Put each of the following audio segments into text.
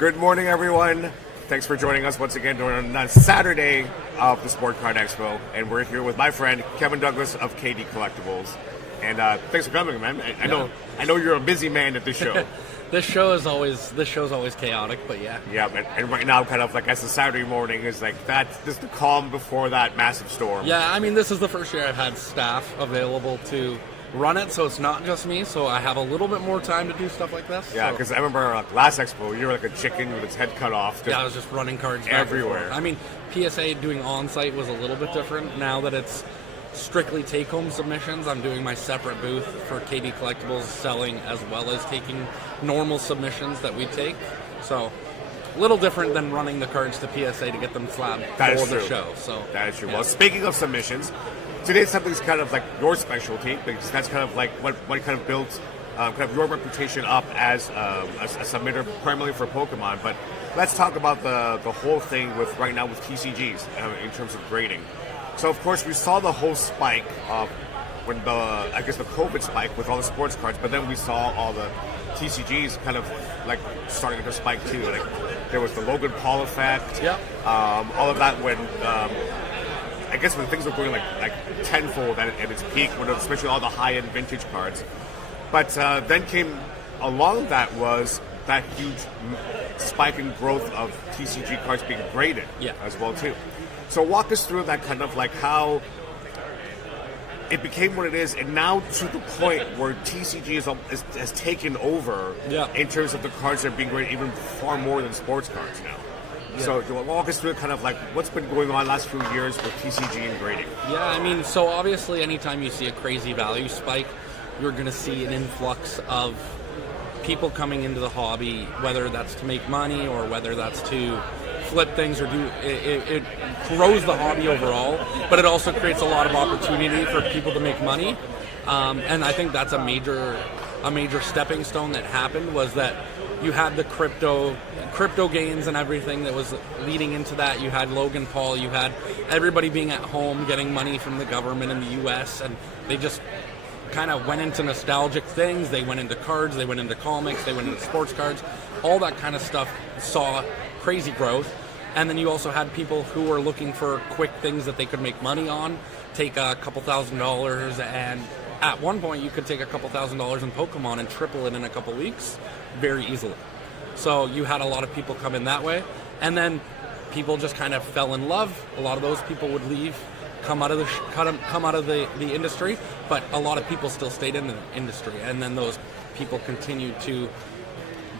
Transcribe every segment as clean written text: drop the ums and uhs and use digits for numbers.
Good morning, everyone. Thanks for joining us once again during a Saturday of the Sport Card Expo. And we're here with my friend, Kevin Douglas of KD Collectibles. And thanks for coming, man. I know you're a busy man at this show. This show's always chaotic, but yeah. Yeah, and right now, kind of like as a Saturday morning is like that, just the calm before that massive storm. Yeah, I mean, this is the first year I've had staff available to run it, so it's not just me, so I have a little bit more time to do stuff like this. Yeah, because I remember last expo, you were like a chicken with its head cut off. Yeah, I was just running cards everywhere. I mean, PSA doing on-site was a little bit different. Now that it's strictly take-home submissions, I'm doing my separate booth for KD Collectibles, selling as well as taking normal submissions that we take. So, a little different than running the cards to PSA to get them slabbed for the show. So that is true. Yeah. Yeah. Well, speaking of submissions, today something's kind of like your specialty, because that's kind of like what kind of built kind of your reputation up as a submitter primarily for Pokemon. But let's talk about the whole thing with right now with TCGs in terms of grading. So of course we saw the whole spike of when the COVID spike with all the sports cards, but then we saw all the TCGs kind of like starting to spike too. Like there was the Logan Paul effect. Yeah. All of that when I guess when things were going like tenfold at its peak, when especially all the high-end vintage cards. But then came along that was that huge spike in growth of TCG cards being graded as well too. So walk us through that kind of like how it became what it is, and now to the point where TCG has taken over in terms of the cards that are being graded even far more than sports cards now. Yeah. So you walk us through kind of like what's been going on last few years with TCG and grading. Yeah, I mean, so obviously anytime you see a crazy value spike, you're going to see an influx of people coming into the hobby, whether that's to make money or whether that's to flip things or do it grows the hobby overall, but it also creates a lot of opportunity for people to make money. And I think that's a major stepping stone that happened, was that you had the crypto gains and everything that was leading into that. You had Logan Paul, you had everybody being at home getting money from the government in the US, and they just kind of went into nostalgic things. They went into cards, they went into comics, they went into sports cards. All that kind of stuff saw crazy growth. And then you also had people who were looking for quick things that they could make money on, take a couple $1,000s, and at one point you could take a couple $1,000s in Pokemon and triple it in a couple weeks very easily. So you had a lot of people come in that way, and then people just kind of fell in love. A lot of those people would leave, come out of the industry, but a lot of people still stayed in the industry, and then those people continued to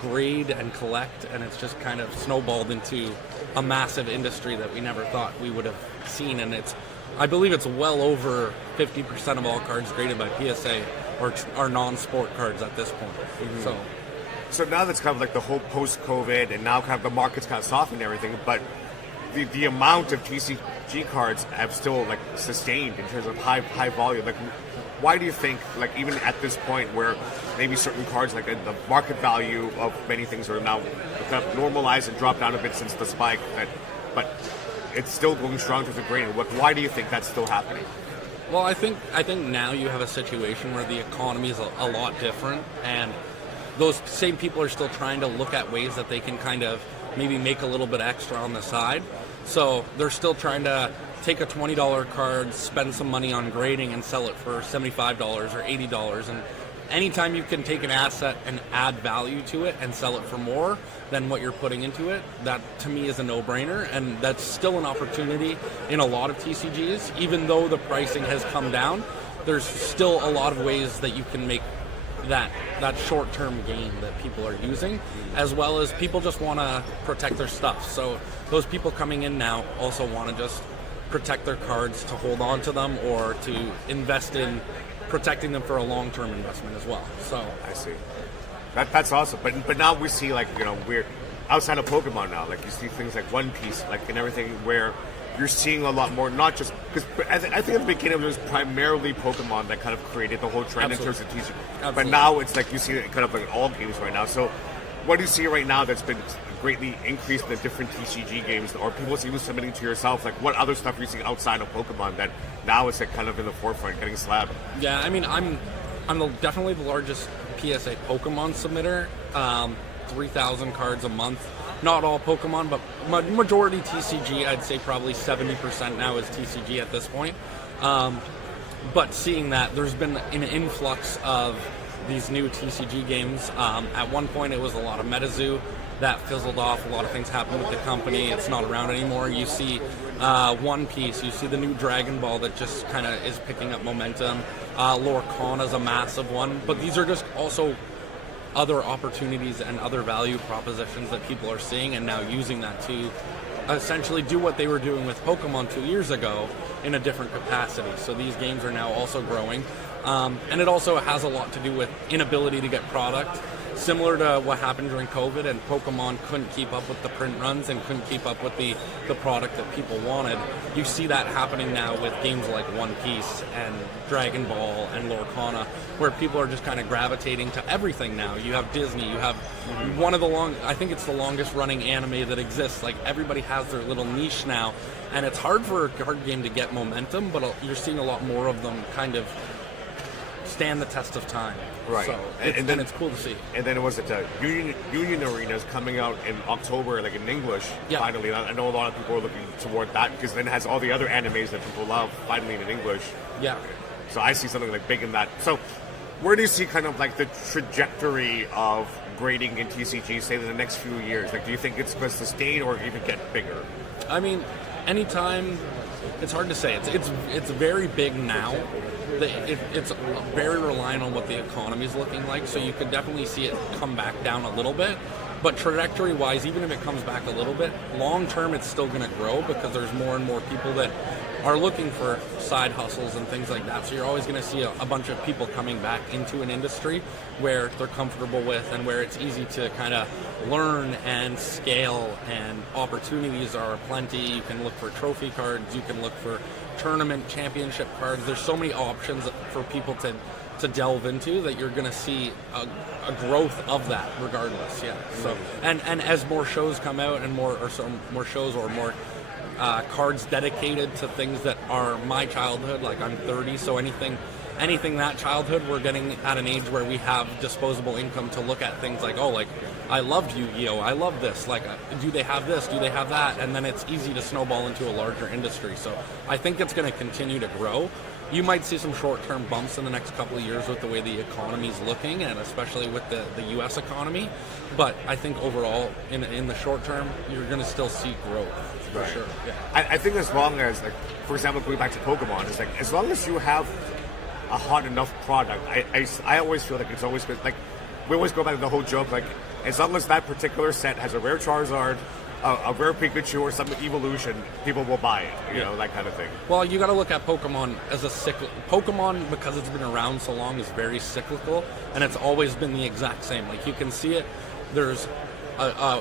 grade and collect, and it's just kind of snowballed into a massive industry that we never thought we would have seen. And I believe it's well over 50% of all cards graded by PSA are non-sport cards at this point. Mm-hmm. So now that's kind of like the whole post-COVID, and now kind of the market's kind of softened and everything, but the amount of TCG cards have still like sustained in terms of high volume. Like, why do you think, like, even at this point where maybe certain cards, like the market value of many things are now kind of normalized and dropped down a bit since the spike, but it's still going strong to the grading? Why do you think that's still happening? Well, I think now you have a situation where the economy is a lot different, and those same people are still trying to look at ways that they can kind of maybe make a little bit extra on the side. So they're still trying to take a $20 card, spend some money on grading, and sell it for $75 or $80. And anytime you can take an asset and add value to it and sell it for more than what you're putting into it, that to me is a no-brainer. And that's still an opportunity in a lot of TCGs. Even though the pricing has come down, there's still a lot of ways that you can make that short-term gain that people are using, as well as people just want to protect their stuff. So those people coming in now also want to just protect their cards, to hold on to them, or to invest in protecting them for a long-term investment as well. So I see. That's awesome. But now we see, like, you know, we're outside of Pokemon now. Like, you see things like One Piece, like, and everything, where you're seeing a lot more, not just because I think at the beginning it was primarily Pokemon that kind of created the whole trend in terms of TCG. But now it's like you see it kind of like all games right now. So what do you see right now that's been greatly increased in the different TCG games, or people even submitting to yourself? Like, what other stuff are you seeing outside of Pokemon that now it's like kind of in the forefront, getting slabbed? Yeah, I mean, I'm definitely the largest PSA Pokemon submitter. 3,000 cards a month. Not all Pokemon, but majority TCG. I'd say probably 70% now is TCG at this point. But seeing that, there's been an influx of these new TCG games. At one point, it was a lot of MetaZoo. That fizzled off. A lot of things happened with the company. It's not around anymore. You see One Piece. You see the new Dragon Ball that just kind of is picking up momentum. Lorcana's a massive one. But these are just also other opportunities and other value propositions that people are seeing and now using that to essentially do what they were doing with Pokemon 2 years ago in a different capacity. So these games are now also growing. And it also has a lot to do with inability to get product. Similar to what happened during COVID, and Pokemon couldn't keep up with the print runs and couldn't keep up with the product that people wanted. You see that happening now with games like One Piece and Dragon Ball and Lorcana, where people are just kind of gravitating to everything now. You have Disney, you have one of the I think it's the longest running anime that exists. Like, everybody has their little niche now, and it's hard for a card game to get momentum, but you're seeing a lot more of them kind of stand the test of time. Right. So and it's cool to see. And then it was Union Arena's coming out in October, like in English, finally. I know a lot of people are looking toward that because then it has all the other animes that people love finally in English. Yeah. So I see something like big in that. So where do you see kind of like the trajectory of grading in TCG, say, in the next few years? Like, do you think it's going to sustain or even get bigger? I mean, anytime, it's hard to say. It's very big now. It's very reliant on what the economy is looking like, so you could definitely see it come back down a little bit. But trajectory-wise, even if it comes back a little bit, long-term it's still going to grow because there's more and more people that are looking for side hustles and things like that. So you're always going to see a bunch of people coming back into an industry where they're comfortable with and where it's easy to kind of learn and scale, and opportunities are plenty. You can look for trophy cards, you can look for tournament championship cards. There's so many options for people to delve into that you're going to see a growth of that regardless. Yeah. So and as more shows come out and more shows or more cards dedicated to things that are my childhood, like I'm 30, so anything that childhood, we're getting at an age where we have disposable income to look at things like, oh, like I loved Yu-Gi-Oh, I love this, like do they have this, do they have that, and then it's easy to snowball into a larger industry. So I think it's going to continue to grow. You might see some short-term bumps in the next couple of years with the way the economy is looking, and especially with the U.S. economy. But I think overall, in the short term, you're going to still see growth for sure. Yeah. I think as long as, like, for example, going back to Pokemon, it's like as long as you have a hot enough product, I always feel like it's always good. Like, we always go back to the whole joke, like, as long as that particular set has a rare Charizard, a rare Pikachu, or some evolution, people will buy it, you know, that kind of thing. Well, you got to look at Pokemon as a Pokemon, because it's been around so long, is very cyclical, and it's always been the exact same. Like, you can see it. There's a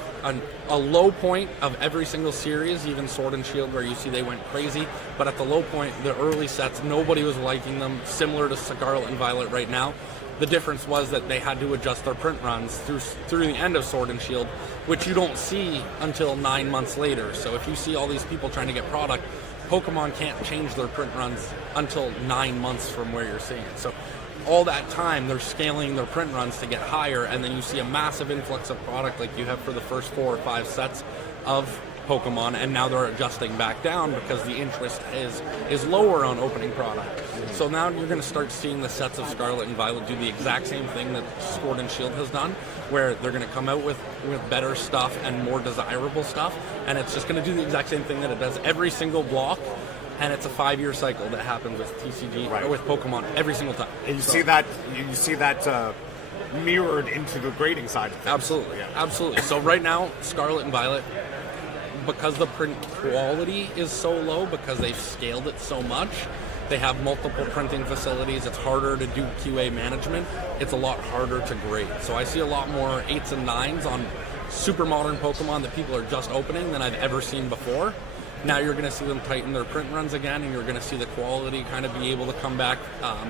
low point of every single series, even Sword and Shield, where you see they went crazy. But at the low point, the early sets, nobody was liking them, similar to Scarlet and Violet right now. The difference was that they had to adjust their print runs through the end of Sword and Shield, which you don't see until 9 months later. So if you see all these people trying to get product, Pokemon can't change their print runs until 9 months from where you're seeing it. So all that time, they're scaling their print runs to get higher, and then you see a massive influx of product like you have for the first 4 or 5 sets of Pokemon, and now they're adjusting back down because the interest is lower on opening product. So now you're going to start seeing the sets of Scarlet and Violet do the exact same thing that Sword and Shield has done, where they're going to come out with better stuff and more desirable stuff, and it's just going to do the exact same thing that it does every single block. And it's a 5-year cycle that happens with TCG or with Pokemon every single time. And you see that mirrored into the grading side of things. Absolutely, absolutely. So right now, Scarlet and Violet, because the print quality is so low, because they've scaled it so much, they have multiple printing facilities. It's harder to do QA management. It's a lot harder to grade. So I see a lot more 8s and 9s on super modern Pokemon that people are just opening than I've ever seen before. Now you're going to see them tighten their print runs again, and you're going to see the quality kind of be able to come back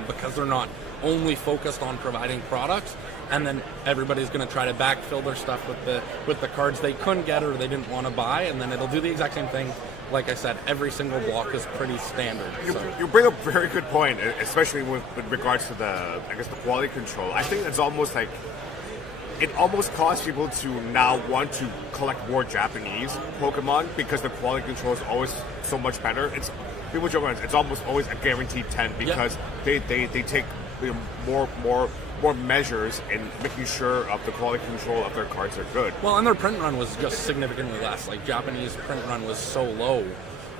because they're not only focused on providing products, and then everybody's going to try to backfill their stuff with the cards they couldn't get or they didn't want to buy, and then it'll do the exact same thing. Like I said, every single block is pretty standard. You bring up a very good point, especially with regards to the quality control. I think it's almost like it almost caused people to now want to collect more Japanese Pokemon because the quality control is always so much better. It's people joke around, it's almost always a guaranteed 10 because they take more measures in making sure of the quality control of their cards are good. Well, and their print run was just significantly less. Like, Japanese print run was so low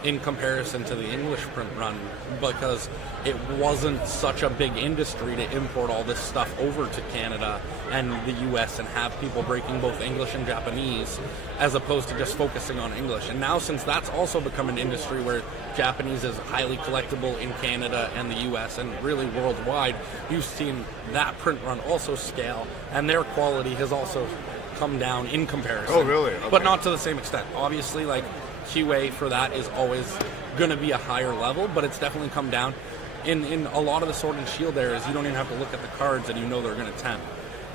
in comparison to the English print run because it wasn't such a big industry to import all this stuff over to Canada and the US and have people breaking both English and Japanese as opposed to just focusing on English. And now, since that's also become an industry where Japanese is highly collectible in Canada and the US and really worldwide, you've seen that print run also scale, and their quality has also come down in comparison. Oh, really? Okay. But not to the same extent. Obviously, like, QA for that is always going to be a higher level, but it's definitely come down. In a lot of the Sword and Shield areas, you don't even have to look at the cards and you know they're going to temp.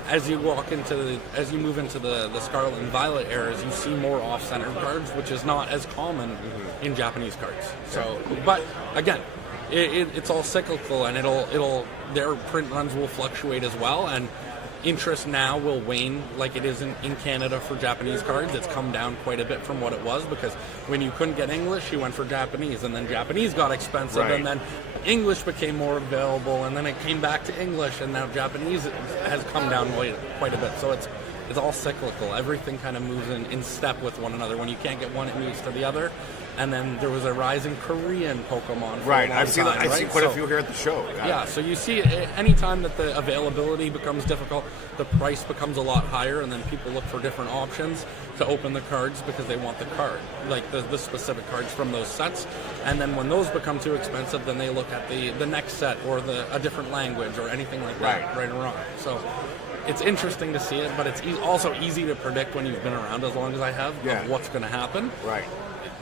As you move into the Scarlet and Violet eras, you see more off-center cards, which is not as common in Japanese cards. So, but again, it's all cyclical, and their print runs will fluctuate as well, and interest now will wane like it is in Canada for Japanese cards. It's come down quite a bit from what it was, because when you couldn't get English, you went for Japanese, and then Japanese got expensive, right. and then English became more available, and then it came back to English, and now Japanese has come down quite a bit. So it's all cyclical. Everything kind of moves in step with one another. When you can't get one, it moves to the other. And then there was a rise in Korean Pokemon for right. a long I've seen quite a few here at the show. Yeah, so you see anytime that the availability becomes difficult, the price becomes a lot higher, and then people look for different options to open the cards because they want the card, like the specific cards from those sets. And then when those become too expensive, then they look at the next set or a different language or anything like that, right or wrong. So it's interesting to see it, but it's also easy to predict when you've been around as long as I have of what's going to happen. Right.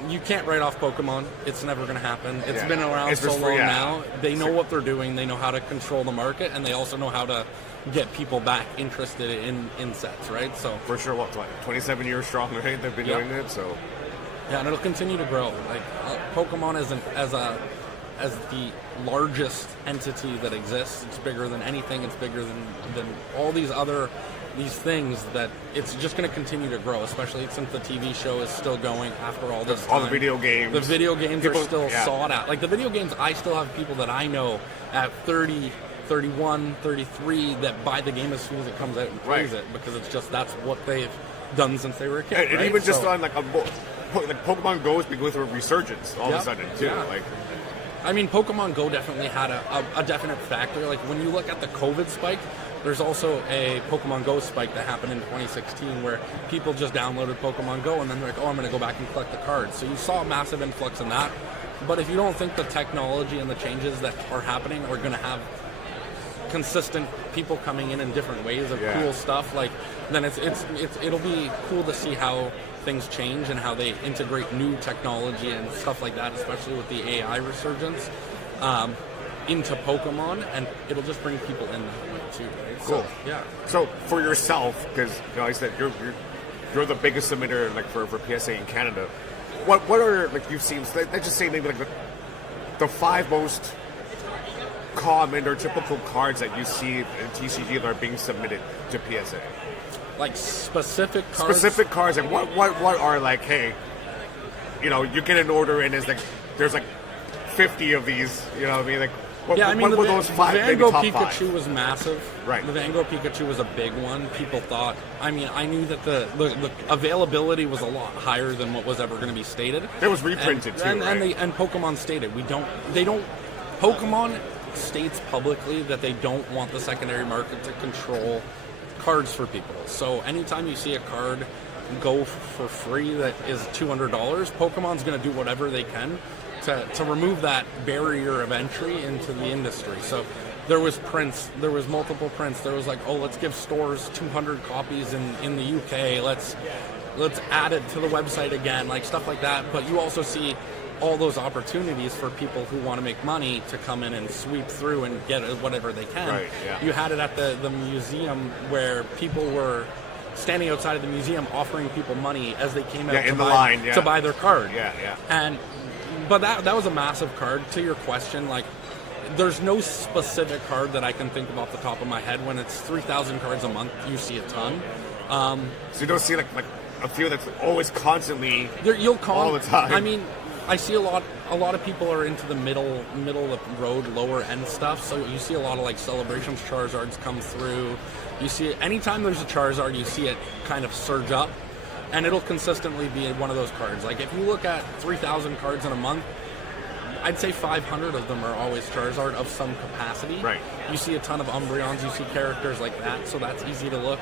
You can't write off Pokemon. It's never going to happen. It's been around so long now. They know what they're doing. They know how to control the market, and they also know how to get people back interested in sets, right? So for sure, 27 years strong, right? They've been doing it, so yeah, and it'll continue to grow. Like, Pokemon as the largest entity that exists. It's bigger than anything. It's bigger than all these things, that it's just going to continue to grow, especially since the TV show is still going after all this time. All the video games. The video games are still sought out. Like, the video games, I still have people that I know at 30, 31, 33 that buy the game as soon as it comes out and plays it, because it's just, that's what they've done since they were a kid. And even just on like Pokemon Go has been going through a resurgence all of a sudden too. Yeah. Like, I mean, Pokemon Go definitely had a definite factor. Like, when you look at the COVID spike, there's also a Pokemon Go spike that happened in 2016 where people just downloaded Pokemon Go and then they're like, oh, I'm going to go back and collect the cards. So you saw a massive influx in that. But if you don't think the technology and the changes that are happening are going to have consistent people coming in different ways of cool stuff, like, then it'll be cool to see how things change and how they integrate new technology and stuff like that, especially with the AI resurgence, into Pokemon, and it'll just bring people in that way too. Right? Cool. So, So for yourself, because like I said, you're the biggest submitter like for PSA in Canada. What are, like, you've seen? Let's just say maybe like the 5 most common or typical cards that you see in TCG that are being submitted to PSA. Like specific cards. Specific cards, and what are, like, hey, you get an order and there's like 50 of these. You know what I mean? Like, what were those 5 Van maybe Gogh top Pikachu 5? was massive. Right. The Van Gogh Pikachu was a big one. People thought, I knew that the availability was a lot higher than what was ever going to be stated. It was reprinted too, right? And Pokemon stated Pokemon states publicly that they don't want the secondary market to control cards for people. So anytime you see a card go for free that is $200, Pokemon's going to do whatever they can to remove that barrier of entry into the industry. So there was prints, there was multiple prints. There was like, oh, let's give stores 200 copies in the UK. Let's add it to the website again, like stuff like that. But you also see all those opportunities for people who want to make money to come in and sweep through and get whatever they can. Right, yeah. You had it at the museum where people were standing outside of the museum offering people money as they came out to buy their card. Yeah. But that was a massive card. To your question, like, there's no specific card that I can think of off the top of my head. When it's 3,000 cards a month, you see a ton. So you don't see like a few that's always constantly all the time. I mean, I see a lot of people are into the middle of the road, lower end stuff. So you see a lot of like Celebrations Charizards come through. You see it anytime there's a Charizard, you see it kind of surge up, and it'll consistently be one of those cards. Like if you look at 3,000 cards in a month, I'd say 500 of them are always Charizard of some capacity. Right. You see a ton of Umbreons, you see characters like that, so that's easy to look.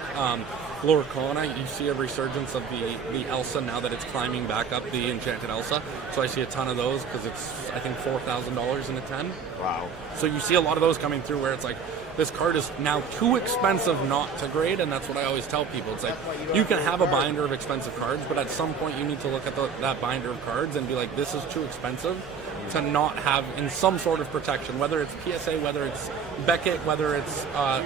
Lorcana, you see a resurgence of the Elsa now that it's climbing back up, the Enchanted Elsa. So I see a ton of those because it's, I think, $4,000 in a 10. Wow. So you see a lot of those coming through where it's like, this card is now too expensive not to grade, and that's what I always tell people. It's like, you can have a binder of expensive cards, but at some point you need to look at that binder of cards and be like, this is too expensive to not have in some sort of protection, whether it's PSA, whether it's Beckett, whether it's a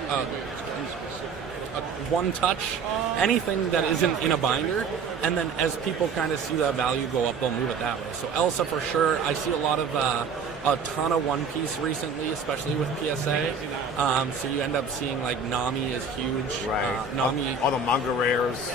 one touch, anything that isn't in a binder. And then as people kind of see that value go up, they'll move it that way. So Elsa for sure. I see a lot of a ton of One Piece recently, especially with PSA. So you end up seeing like Nami is huge. Right. Nami, all the manga rares.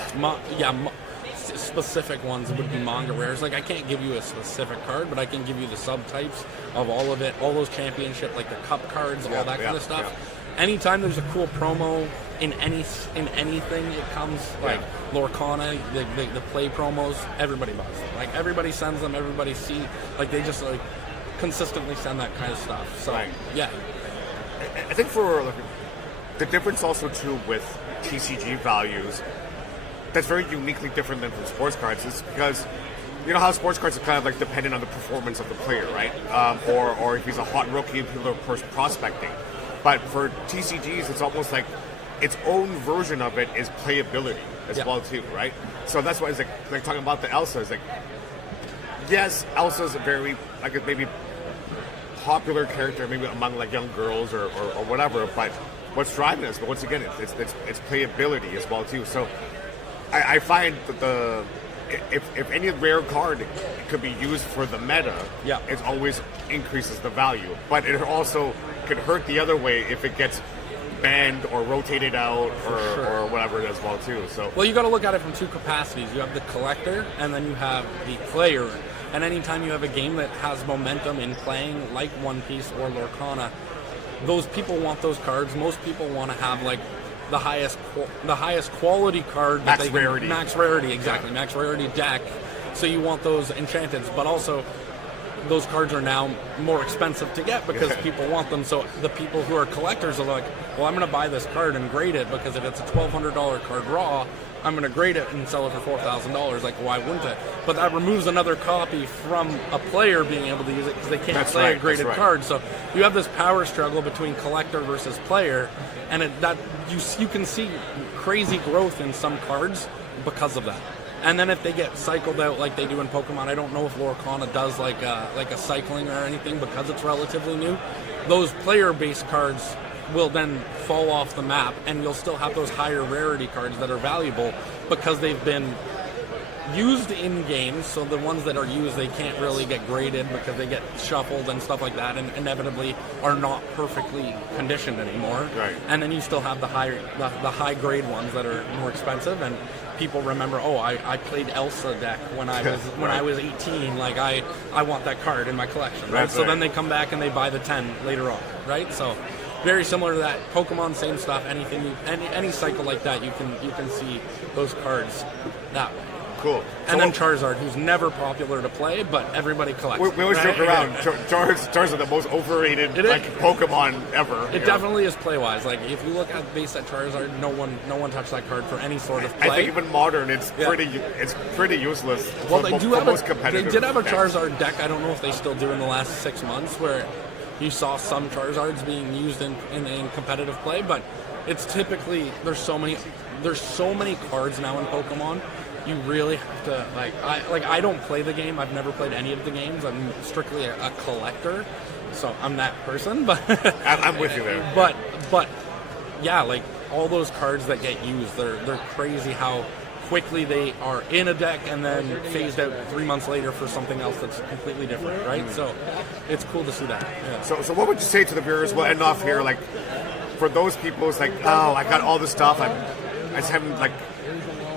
Specific ones would be manga rares. Like I can't give you a specific card, but I can give you the subtypes of all of it, all those championship, like the cup cards, all that kind of stuff. Yeah. Anytime there's a cool promo in anything, it comes like Lorcana, the play promos. Everybody buys them. Like everybody sends them. Everybody see. Like they just like consistently send that kind of stuff. So yeah, I think for like, the difference also too with TCG values. That's very uniquely different than from sports cards is because you know how sports cards are kind of like dependent on the performance of the player, right? Or if he's a hot rookie, people are prospecting. But for TCGs, it's almost like its own version of it is playability as well too, right? So that's why it's like talking about the Elsa. It's like, yes, Elsa's a very like a maybe popular character, maybe among like young girls or whatever. But what's driving us? But once again, it's playability as well too. So I find that if any rare card could be used for the meta, it always increases the value. But it also could hurt the other way if it gets banned or rotated out or whatever as well too. So well, you got to look at it from two capacities. You have the collector, and then you have the player. And anytime you have a game that has momentum in playing, like One Piece or Lorcana, those people want those cards. Most people want to have like the highest quality card. Max rarity. Max rarity, exactly. Max rarity deck. So you want those enchanteds, but also those cards are now more expensive to get because people want them. So the people who are collectors are like, well, I'm going to buy this card and grade it because if it's a $1,200 card raw, I'm going to grade it and sell it for $4,000. Like, why wouldn't it? But that removes another copy from a player being able to use it because they can't play a graded card. So you have this power struggle between collector versus player, and you can see crazy growth in some cards because of that. And then if they get cycled out like they do in Pokemon, I don't know if Lorcana does like a cycling or anything because it's relatively new. Those player-based cards will then fall off the map, and you'll still have those higher rarity cards that are valuable because they've been used in games. So the ones that are used, they can't really get graded because they get shuffled and stuff like that, and inevitably are not perfectly conditioned anymore. Right. And then you still have the high grade ones that are more expensive, and people remember, oh, I played Elsa deck when I was 18. Like I want that card in my collection, right? So then they come back and they buy the 10 later on, right? So very similar to that. Pokemon, same stuff. Any cycle like that, you can see those cards that way. Cool. And then Charizard, who's never popular to play, but everybody collects. We always joke around. Charizard, the most overrated Pokemon ever. It definitely is play-wise. Like if you look at base set Charizard, no one touched that card for any sort of play. I think even modern, it's pretty useless. Well, they did have a decks. Charizard deck. I don't know if they still do in the last 6 months, where you saw some Charizards being used in competitive play, but it's typically there's so many cards now in Pokemon. You really have to I don't play the game. I've never played any of the games. I'm strictly a collector, so I'm that person. But I'm with you there. But yeah, like all those cards that get used, they're crazy how quickly they are in a deck and then phased out 3 months later for something else that's completely different, right? So it's cool to see that. Yeah. So what would you say to the viewers? We'll end off here, like, for those people, it's like, oh, I got all this stuff, I just haven't, like,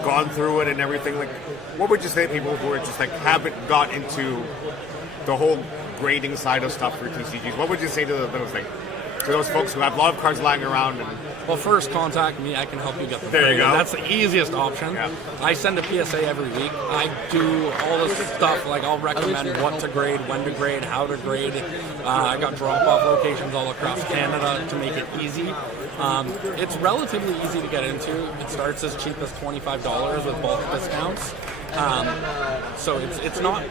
gone through it and everything. Like, what would you say to people who are just, like, haven't got into the whole grading side of stuff for TCGs? What would you say to those folks who have a lot of cards lying around? And well, first, contact me. I can help you get them. There you go. That's the easiest option. Yeah. I send a PSA every week. I do all this stuff. Like, I'll recommend what to grade, when to grade, how to grade. I got drop-off locations all across Canada to make it easy. It's relatively easy to get into. It starts as cheap as $25 with bulk discounts. So it's not.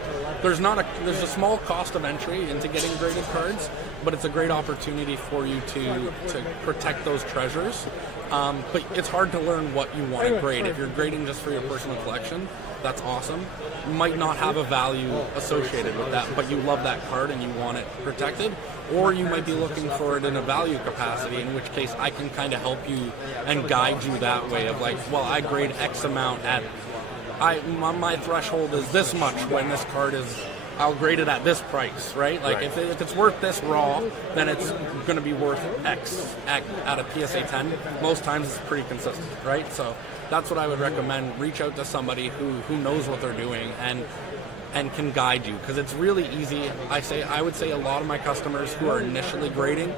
There's a small cost of entry into getting graded cards, but it's a great opportunity for you to protect those treasures. But it's hard to learn what you want to grade. If you're grading just for your personal collection, that's awesome. You might not have a value associated with that, but you love that card and you want it protected. Or you might be looking for it in a value capacity, in which case I can kind of help you and guide you that way of like, well, I grade X amount at my threshold is this much when this card is, I'll grade it at this price, right? Like if it's worth this raw, then it's going to be worth X at a PSA 10. Most times it's pretty consistent, right? So that's what I would recommend. Reach out to somebody who knows what they're doing and can guide you, because it's really easy. I would say a lot of my customers who are initially grading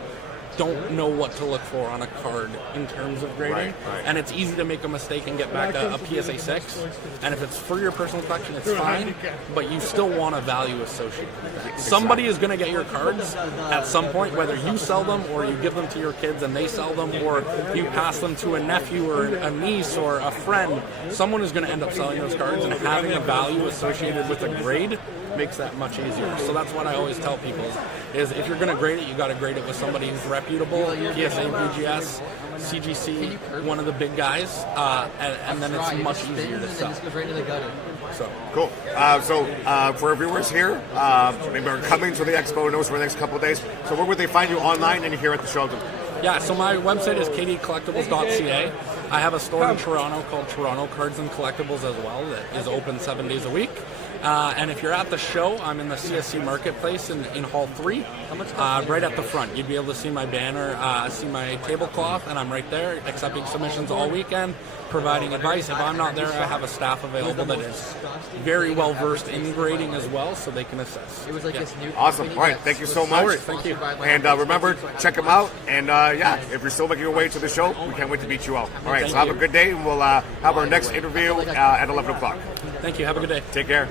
don't know what to look for on a card in terms of grading, and it's easy to make a mistake and get back a PSA 6, and if it's for your personal collection, it's fine, but you still want a value associated with it. Somebody is going to get your cards at some point, whether you sell them or you give them to your kids and they sell them, or you pass them to a nephew or a niece or a friend. Someone is going to end up selling those cards, and having a value associated with a grade makes that much easier. So that's what I always tell people is if you're going to grade it, you got to grade it with somebody who's reputable, PSA, BGS, CGC, one of the big guys, and then it's much easier to sell. So cool. So for our viewers here, maybe are coming to the expo, knows for the next couple of days. So where would they find you online and here at the show? Yeah, so my website is kdcollectibles.ca. I have a store in Toronto called Toronto Cards and Collectibles as well that is open 7 days a week. And if you're at the show, I'm in the CSC Marketplace in Hall 3, right at the front. You'd be able to see my banner, see my tablecloth, and I'm right there accepting submissions all weekend, providing advice. If I'm not there, I have a staff available that is very well versed in grading as well, so they can assess. Awesome. All right, thank you so much. Thank you. And remember, check them out. And if you're still making your way to the show, we can't wait to meet you all. All right, so have a good day, and we'll have our next interview at 11 o'clock. Thank you. Have a good day. Take care.